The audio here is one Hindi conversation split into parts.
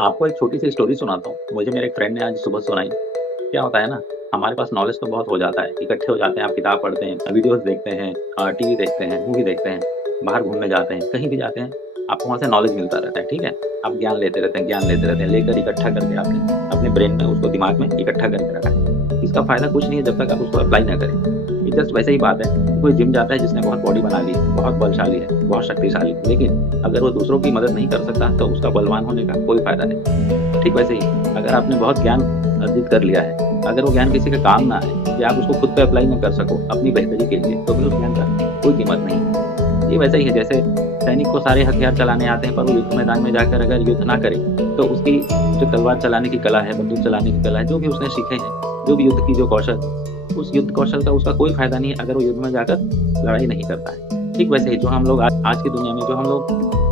आपको एक छोटी-सी स्टोरी सुनाता हूँ। मुझे मेरे एक फ्रेंड ने आज सुबह सुनाई। क्या होता है ना, हमारे पास नॉलेज तो बहुत हो जाता है, इकट्ठे हो जाते हैं, आप किताब पढ़ते हैं, वीडियोज़ देखते हैं, टीवी देखते हैं, मूवी देखते हैं, बाहर घूमने जाते हैं, कहीं भी जाते हैं, आपको वहाँ से नॉलेज मिलता रहता है, ठीक है? आप ज्ञान लेते रहते हैं, ज्ञान लेते रहते हैं, लेकर इकट्ठा करके आपने अपने ब्रेन में उसको दिमाग में इकट्ठा करके रखा है। इसका फ़ायदा कुछ नहीं है जब तक आप उसको अप्लाई ना करें। ये जस्ट वैसे ही बात है, कोई जिम जाता है जिसने बहुत बॉडी बना ली है, बहुत बलशाली है, बहुत शक्तिशाली है, लेकिन अगर वो दूसरों की मदद नहीं कर सकता, तो उसका बलवान होने का कोई फ़ायदा नहीं। ठीक वैसे ही अगर आपने बहुत ज्ञान अर्जित कर लिया है, अगर वो ज्ञान किसी के काम ना आए या आप उसको खुद पे अप्लाई ना कर सको अपनी बेहतरी के लिए, तो फिर उस ज्ञान का कोई कीमत नहीं है। ये वैसा ही है जैसे सैनिक को सारे हथियार चलाने आते हैं, पर वो युद्ध मैदान में जाकर अगर युद्ध ना करे, तो उसकी जो तलवार चलाने की कला है, बंदूक चलाने की कला है, जो भी उसने सीखे हैं, जो भी युद्ध की जो कौशल, उस युद्ध कौशल का उसका कोई फ़ायदा नहीं है अगर वो युद्ध में जाकर लड़ाई नहीं करता है। ठीक वैसे ही जो हम लोग आज की दुनिया में जो हम लोग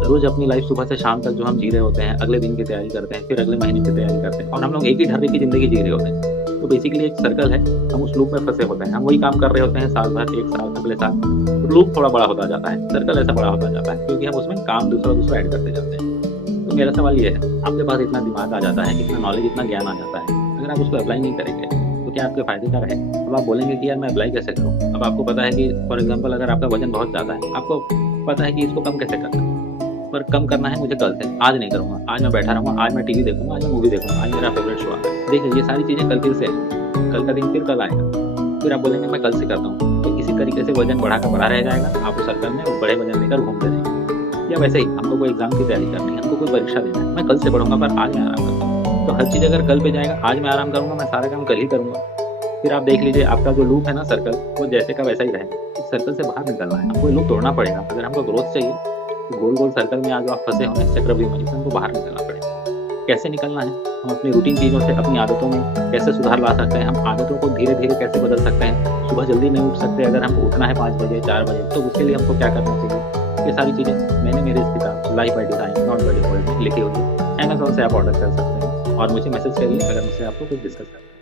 रोज़ अपनी लाइफ सुबह से शाम तक जो हम जी रहे होते हैं, अगले दिन की तैयारी करते हैं, फिर अगले महीने की तैयारी करते हैं और हम लोग एक ही ढर्रे की ज़िंदगी जी रहे होते हैं। तो बेसिकली एक सर्कल है, हम उस लूप में फँसे होते हैं। हम वही काम कर रहे होते हैं साल भर, 1 साल, अगले साल, तो लूप थोड़ा बड़ा होता जाता है, सर्कल ऐसा बड़ा होता जाता है क्योंकि हम उसमें काम दूसरा-दूसरा ऐड करते जाते हैं। तो मेरा सवाल ये है, आपके पास इतना दिमाग आ जाता है, इतना नॉलेज, इतना ज्ञान आ जाता है, अगर आप उसको अप्लाई नहीं करेंगे, तो क्या आपके फ़ायदे क्या रहे? अब आप बोलेंगे कि यार मैं अप्लाई कैसे करूँ? अब आपको पता है कि फॉर एग्ज़ाम्पल अगर आपका वज़न बहुत ज़्यादा है, आपको पता है कि इसको कम कैसे करना है, पर कम करना है मुझे कल से, आज नहीं करूँगा, आज मैं बैठा रहूँगा, आज मैं टीवी देखूँगा, आज मैं मूवी देखूँगा, आज मेरा फ़ेवरेट शो आ रहा है। देखिए ये सारी चीज़ें कल फिर से आएँगी, कल का दिन फिर कल आएगा, फिर आप बोलेंगे मैं कल से करता हूँ, तो इसी तरीके से वज़न बढ़ा का बढ़ा रह जाएगा, आप उस सर्कल में बड़े वज़न लेकर घूमते रहेंगे। या वैसे ही हमको कोई एग्ज़ाम की तैयारी करनी है, हमको कोई परीक्षा देना है, मैं कल से पढ़ूँगा पर आज मैं आराम करूँगा। तो हर चीज़ अगर कल पे जाएगा, आज मैं आराम करूँगा, मैं सारा काम कल ही करूँगा। फिर आप देख लीजिए आपका जो लूप है ना सर्कल, वो जैसे का वैसा ही रहेगा। इस सर्कल से बाहर निकलना है, आपको ये लूप तोड़ना पड़ेगा। अगर हमको ग्रोथ चाहिए, तो गोल-गोल सर्कल में आज आप फँसे हुए हैं चक्रव्यूह में, इससे हमको बाहर निकलना पड़ेगा। कैसे निकलना है? हम अपनी रूटीन चीज़ों से अपनी आदतों में कैसे सुधार ला सकते हैं? हम आदतों को धीरे-धीरे कैसे बदल सकते हैं? सुबह जल्दी नहीं उठ सकते, अगर हमको उठना है 5 बजे, 4 बजे, तो उसके लिए हमको क्या करना चाहिए? ये सारी चीज़ें मैंने मेरी इस किताब life by design not by default में लिखी हुई है। अमेज़न से आप ऑर्डर कर सकते हैं और मुझे मैसेज करिए अगर मुझसे आपको कुछ डिस्कस करना है।